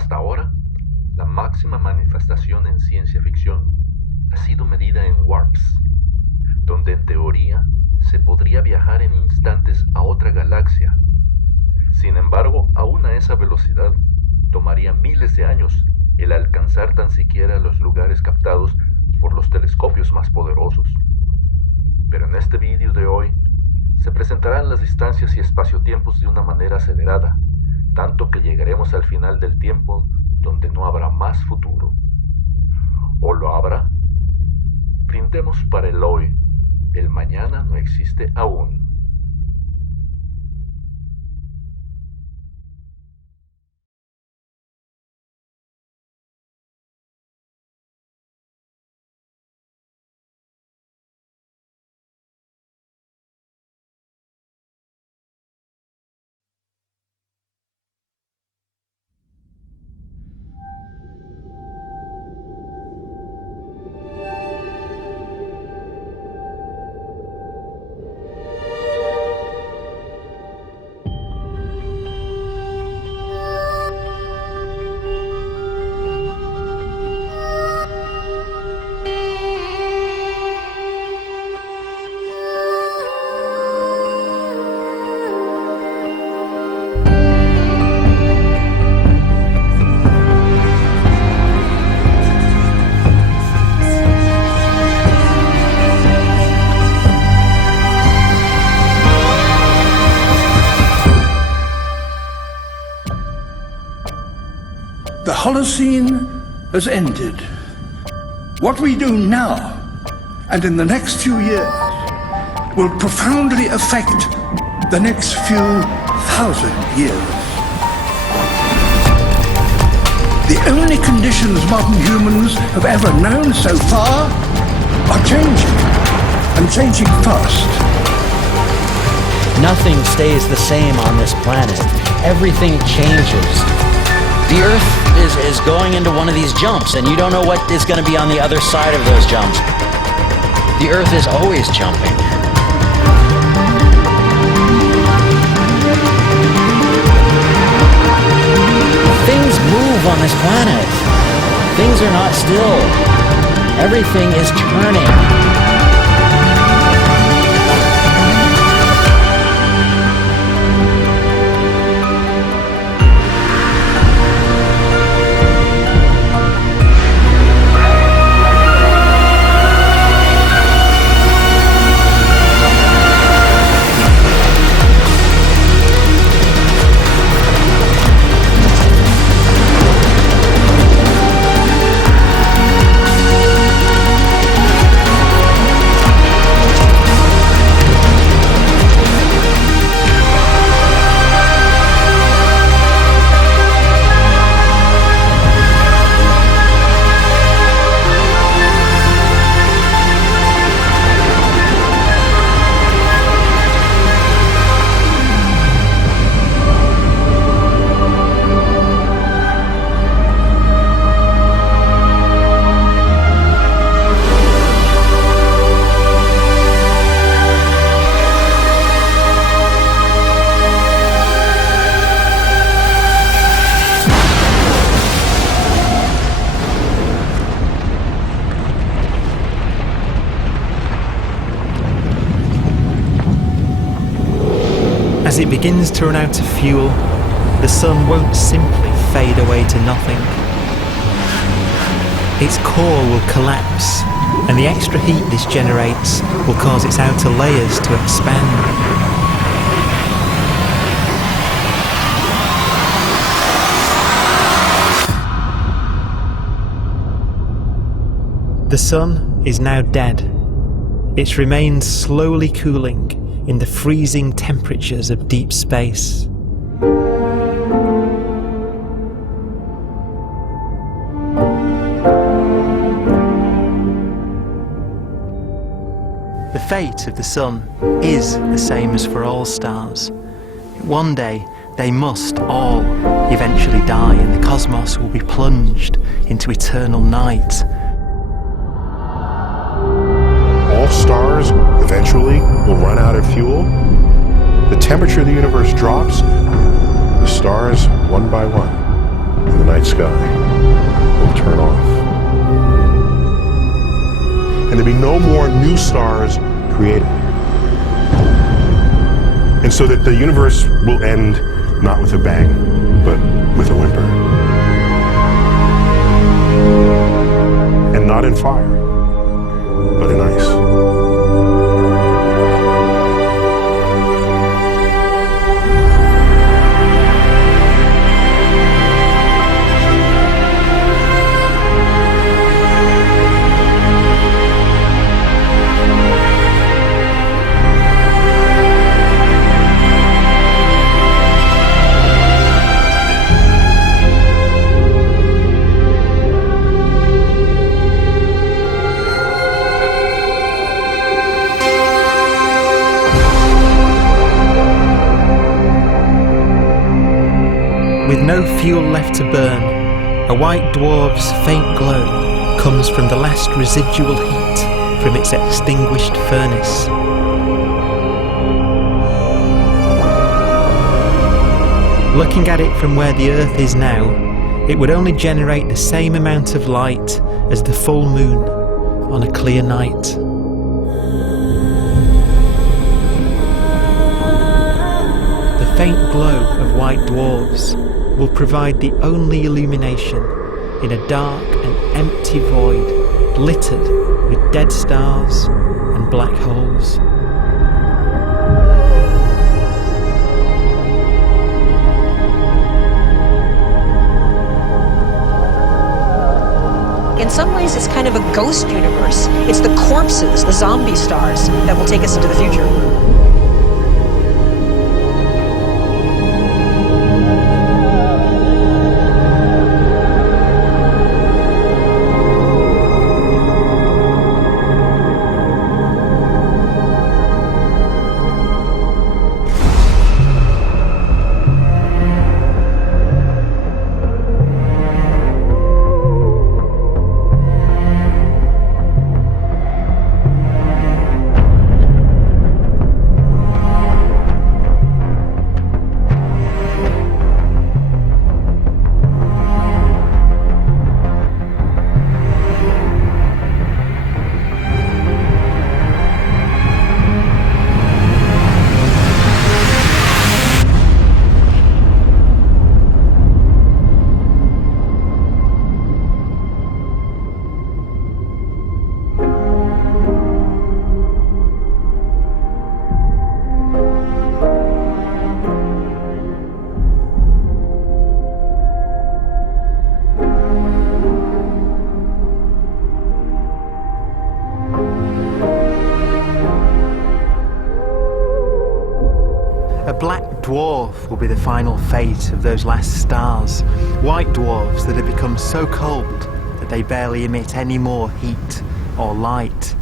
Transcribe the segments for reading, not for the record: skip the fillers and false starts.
Hasta ahora, la máxima manifestación en ciencia ficción ha sido medida en warps, donde en teoría se podría viajar en instantes a otra galaxia. Sin embargo, aún a esa velocidad, tomaría miles de años el alcanzar tan siquiera los lugares captados por los telescopios más poderosos. Pero en este vídeo de hoy, se presentarán las distancias y espacio-tiempos de una manera acelerada, tanto que llegaremos al final del tiempo donde no habrá más futuro. ¿O lo habrá? Brindemos para el hoy. El mañana no existe aún. The Holocene has ended. What we do now, and in the next few years, will profoundly affect the next few thousand years. The only conditions modern humans have ever known so far are changing, and changing fast. Nothing stays the same on this planet. Everything changes. The Earth is going into one of these jumps, and you don't know what is going to be on the other side of those jumps. The Earth is always jumping. Things move on this planet. Things are not still. Everything is turning. As it begins to run out of fuel, the sun won't simply fade away to nothing. Its core will collapse, and the extra heat this generates will cause its outer layers to expand. The sun is now dead. It remains slowly cooling in the freezing temperatures of deep space. The fate of the sun is the same as for all stars. One day they must all eventually die, and the cosmos will be plunged into eternal night. All stars eventually will run out of fuel. The temperature of the universe drops. The stars, one by one, in the night night sky will turn off. And there'll be no more new stars created. And so that the universe will end not with a bang, but with a whimper. And not in fire, but in ice. With no fuel left to burn, a white dwarf's faint glow comes from the last residual heat from its extinguished furnace. Looking at it from where the Earth is now, it would only generate the same amount of light as the full moon on a clear night. The faint glow of white dwarfs will provide the only illumination in a dark and empty void littered with dead stars and black holes. In some ways, it's kind of a ghost universe. It's the corpses, the zombie stars, that will take us into the future. A black dwarf will be the final fate of those last stars, white dwarfs that have become so cold that they barely emit any more heat or light.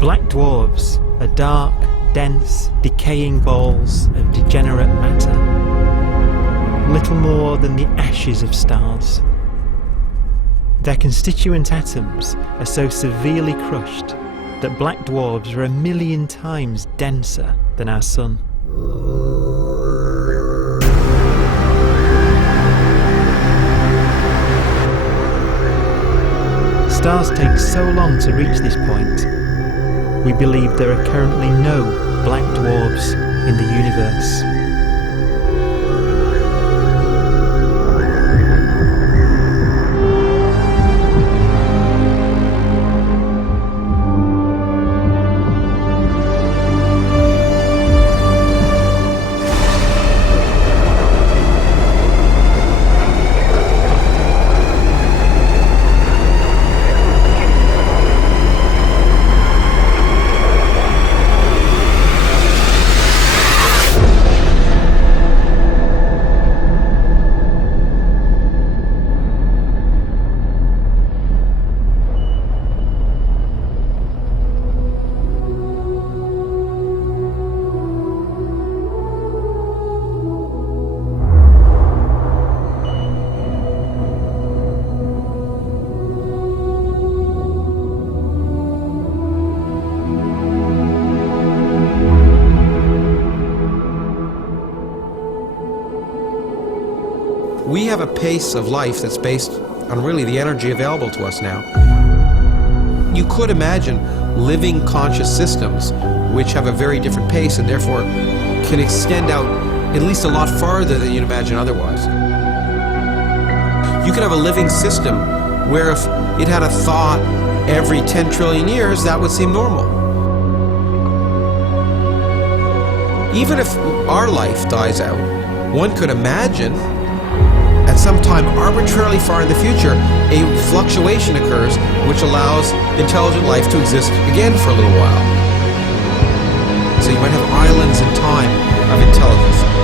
Black dwarfs are dark, dense, decaying balls of degenerate matter, little more than the ashes of stars. Their constituent atoms are so severely crushed that black dwarfs are 1,000,000 times denser than our Sun. Stars take so long to reach this point, we believe there are currently no black dwarfs in the universe. we have a pace of life that's based on really the energy available to us now. You could imagine living conscious systems which have a very different pace and therefore can extend out at least a lot farther than you'd imagine otherwise. You could have a living system where if it had a thought every 10 trillion years, that would seem normal. Even if our life dies out, one could imagine at some time arbitrarily far in the future, a fluctuation occurs which allows intelligent life to exist again for a little while. So you might have islands in time of intelligence.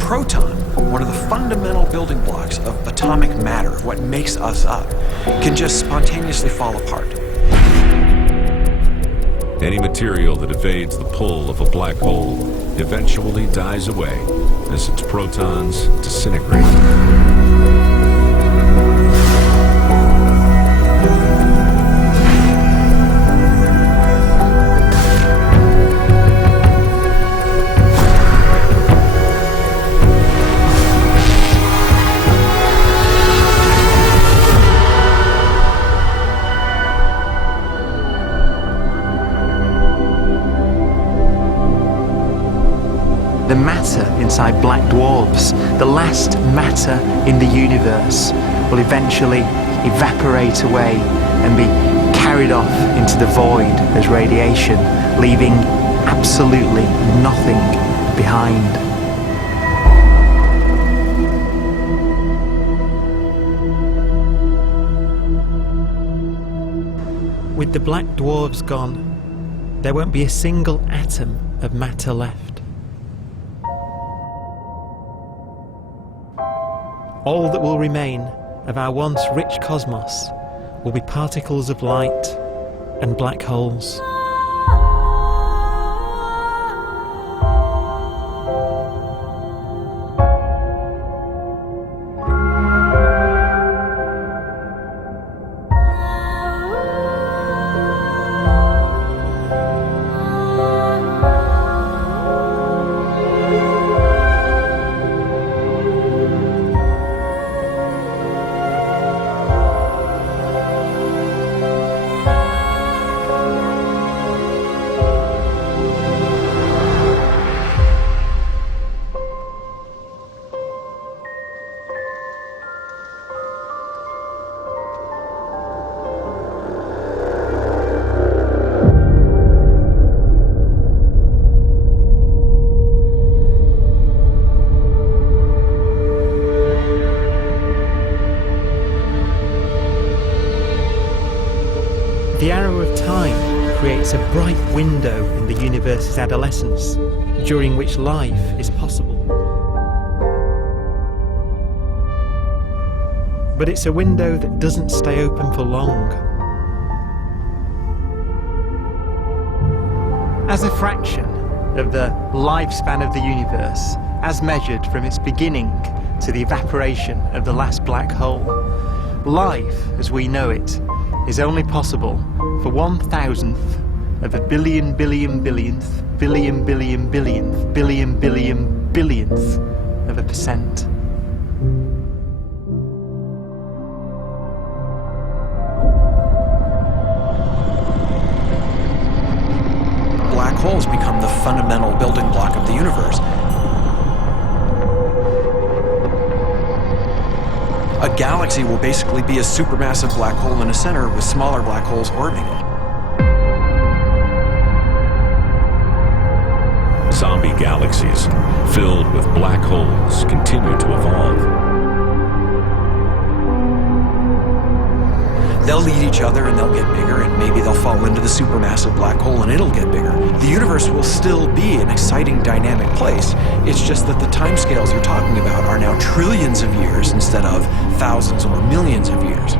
Proton, one of the fundamental building blocks of atomic matter, of what makes us up, can just spontaneously fall apart. Any material that evades the pull of a black hole eventually dies away as its protons disintegrate. The matter inside black dwarfs, the last matter in the universe, will eventually evaporate away and be carried off into the void as radiation, leaving absolutely nothing behind. With the black dwarfs gone, there won't be a single atom of matter left. All that will remain of our once rich cosmos will be particles of light and black holes. The arrow of time creates a bright window in the universe's adolescence, during which life is possible. But it's a window that doesn't stay open for long. As a fraction of the lifespan of the universe, as measured from its beginning to the evaporation of the last black hole, life, as we know it, is only possible for 1,000th of a billion billionth of a percent. Black holes become the fundamental building block of the universe. A galaxy will basically be a supermassive black hole in a center with smaller black holes orbiting it. Zombie galaxies galaxies filled with black holes continue to evolve. They'll eat each other and they'll get bigger, and maybe they'll fall into the supermassive black hole and it'll get bigger. The universe will still be an exciting, dynamic place. It's just that the timescales you're talking about are now trillions of years instead of thousands or millions of years.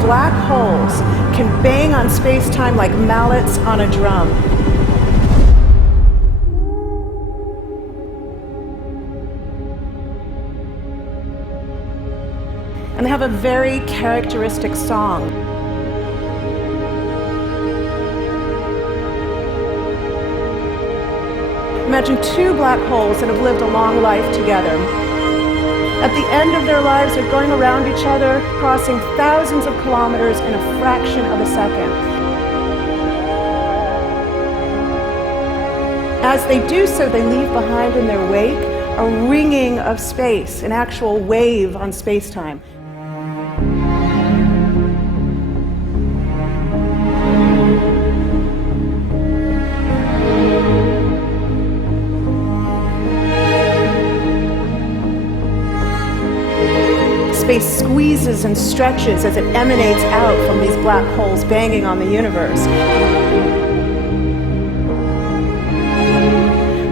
Black holes can bang on space-time like mallets on a drum. And they have a very characteristic song. Imagine two black holes that have lived a long life together. At the end of their lives, they're going around each other, crossing thousands of kilometers in a fraction of a second. As they do so, they leave behind in their wake a ringing of space, an actual wave on space-time. Space squeezes and stretches as it emanates out from these black holes banging on the universe.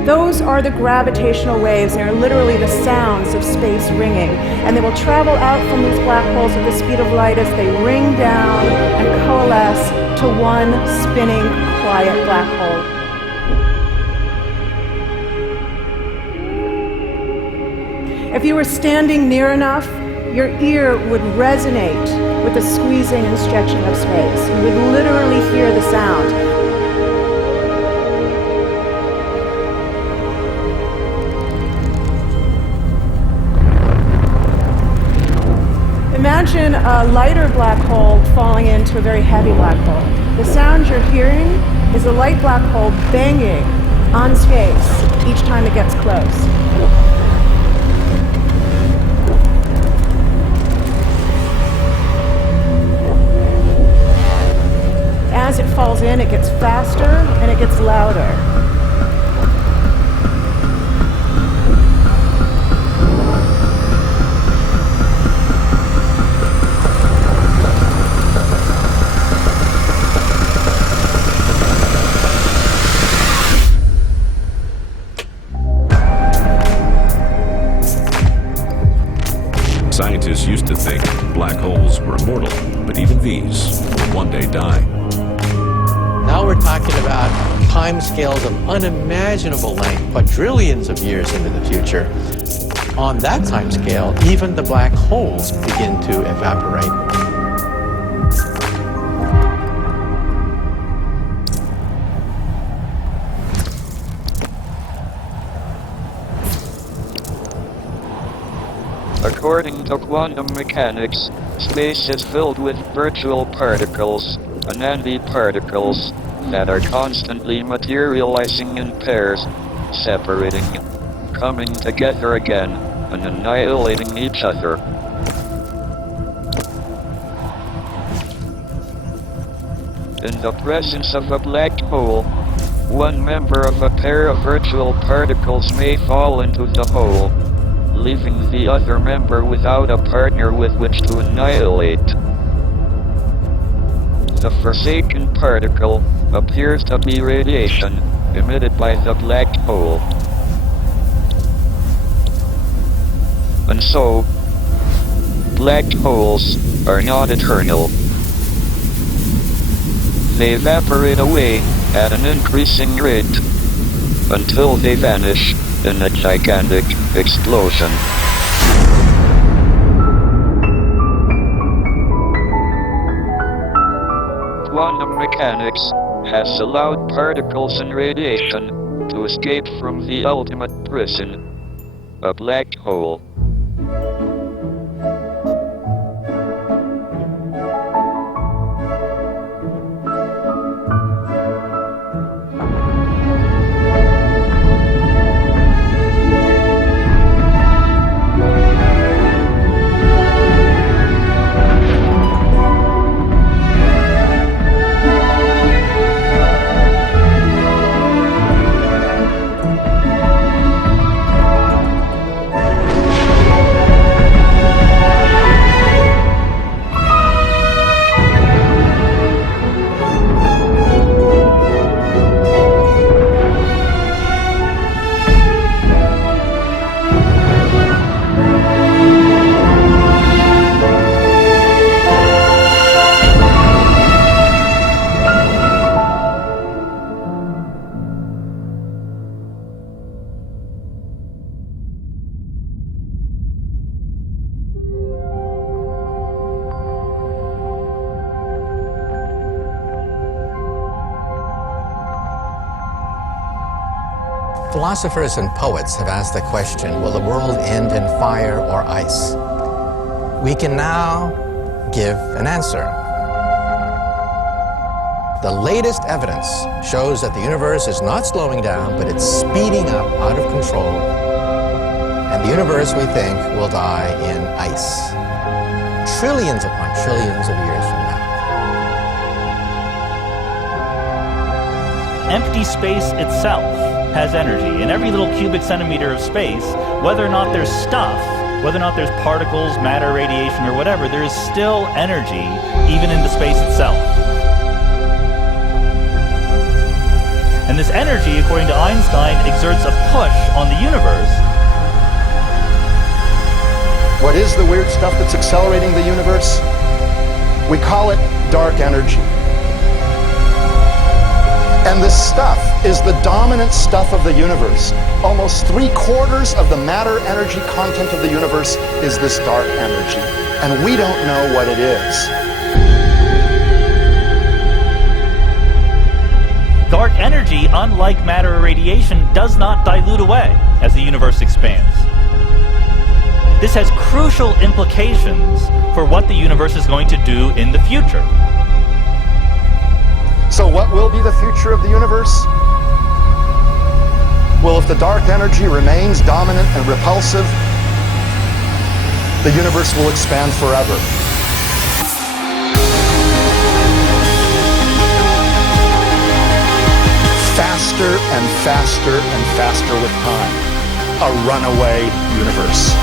Those are the gravitational waves. They are literally the sounds of space ringing. And they will travel out from these black holes at the speed of light as they ring down and coalesce to one spinning, quiet black hole. If you were standing near enough, your ear would resonate with the squeezing and stretching of space. You would literally hear the sound. Imagine a lighter black hole falling into a very heavy black hole. The sound you're hearing is a light black hole banging on space each time it gets close. As it falls in, it gets faster and it gets louder. Scientists used to think black holes were immortal, but even these will one day die. Now we're talking about timescales of unimaginable length, quadrillions of years into the future. On that timescale, even the black holes begin to evaporate. According to quantum mechanics, space is filled with virtual particles, antiparticles, that are constantly materializing in pairs, separating, coming together again, and annihilating each other. In the presence of a black hole, one member of a pair of virtual particles may fall into the hole, leaving the other member without a partner with which to annihilate. The forsaken particle appears to be radiation emitted by the black hole. And so, black holes are not eternal. They evaporate away at an increasing rate until they vanish in a gigantic explosion. Quantum mechanics has allowed particles and radiation to escape from the ultimate prison, a black hole. Philosophers and poets have asked the question, will the world end in fire or ice? We can now give an answer. The latest evidence shows that the universe is not slowing down, but it's speeding up out of control. And the universe, we think, will die in ice. Trillions upon trillions of years from now. Empty space itself has energy. In every little cubic centimeter of space, whether or not there's stuff, whether or not there's particles, matter, radiation, or whatever, there is still energy, even in the space itself. And this energy, according to Einstein, exerts a push on the universe. What is the weird stuff that's accelerating the universe? We call it dark energy. And this stuff is the dominant stuff of the universe. Almost 3/4 of the matter-energy content of the universe is this dark energy. And we don't know what it is. Dark energy, unlike matter or radiation, does not dilute away as the universe expands. This has crucial implications for what the universe is going to do in the future. So what will be the future of the universe? Well, if the dark energy remains dominant and repulsive, the universe will expand forever. Faster and faster and faster with time. A runaway universe.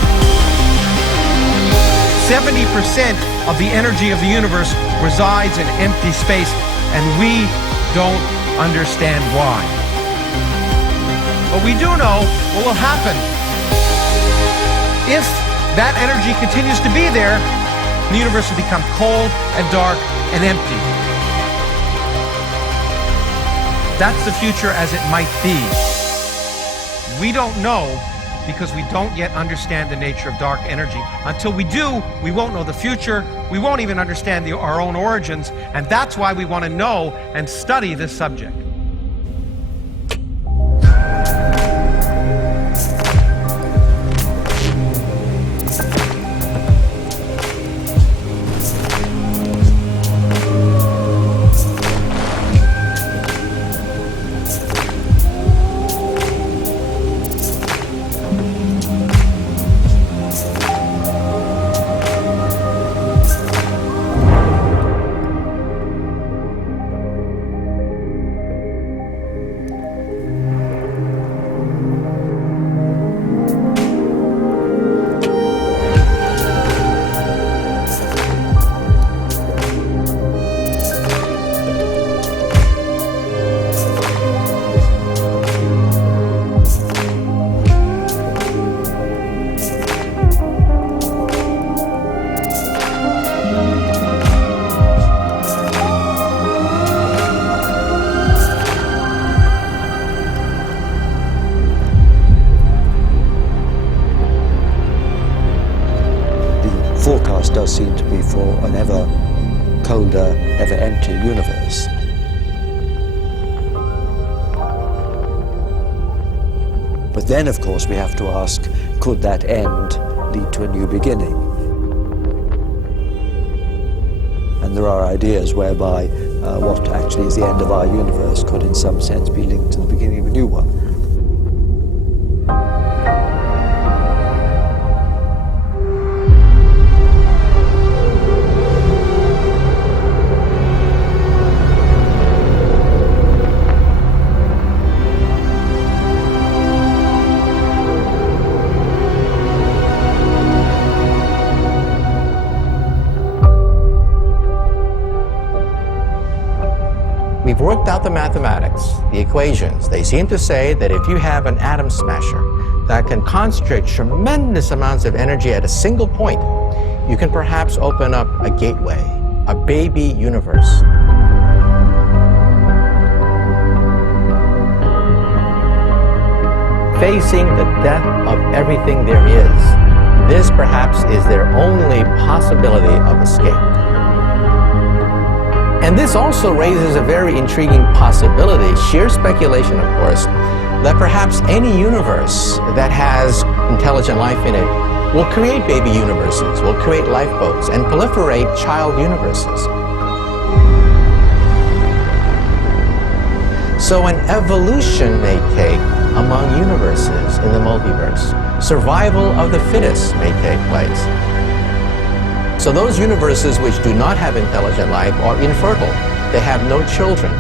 70% of the energy of the universe resides in empty space, and we don't understand why. But we do know what will happen. If that energy continues to be there, the universe will become cold and dark and empty. That's the future as it might be. We don't know because we don't yet understand the nature of dark energy. Until we do, we won't know the future. We won't even understand our own origins, and that's why we want to know and study this subject. forecast does seem to be for an ever colder, ever emptier universe. But then, of course, we have to ask, could that end lead to a new beginning? And there are ideas whereby what actually is the end of our universe could in some sense be linked to the beginning of a new one. We've worked out the mathematics, the equations. They seem to say that if you have an atom smasher that can concentrate tremendous amounts of energy at a single point, you can perhaps open up a gateway, a baby universe. Facing the death of everything there is, this perhaps is their only possibility of escape. And this also raises a very intriguing possibility, sheer speculation of course, that perhaps any universe that has intelligent life in it will create baby universes, will create lifeboats, and proliferate child universes. So an evolution may take among universes in the multiverse. Survival of the fittest may take place. So those universes which do not have intelligent life are infertile. They have no children.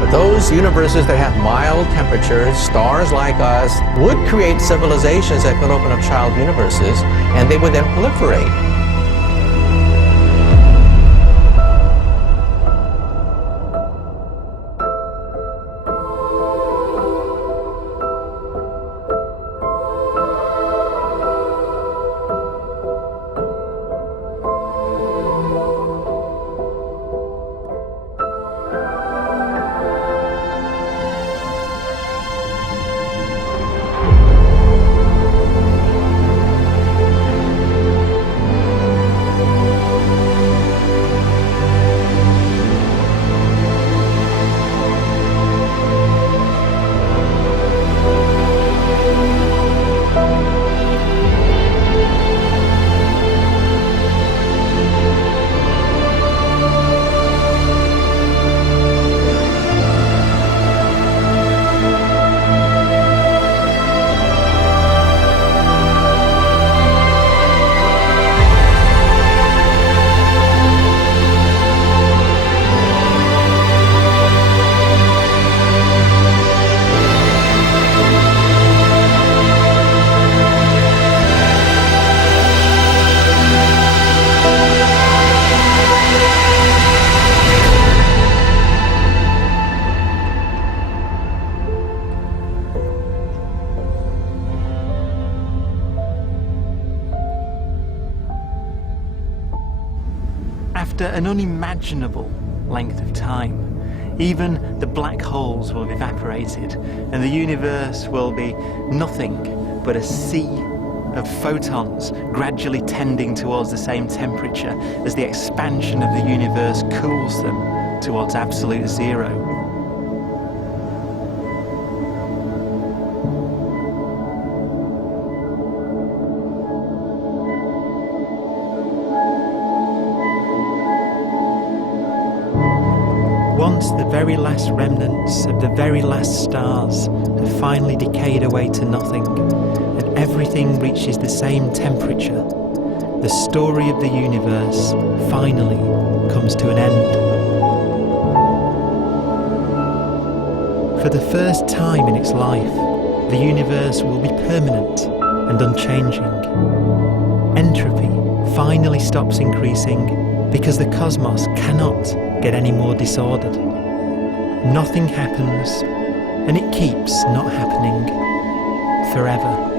But those universes that have mild temperatures, stars like us, would create civilizations that could open up child universes, and they would then proliferate. After an unimaginable length of time, even the black holes will have evaporated and the universe will be nothing but a sea of photons gradually tending towards the same temperature as the expansion of the universe cools them towards absolute zero. Once the very last remnants of the very last stars have finally decayed away to nothing, and everything reaches the same temperature, the story of the universe finally comes to an end. For the first time in its life, the universe will be permanent and unchanging. Entropy finally stops increasing because the cosmos cannot get any more disordered. Nothing happens, and it keeps not happening forever.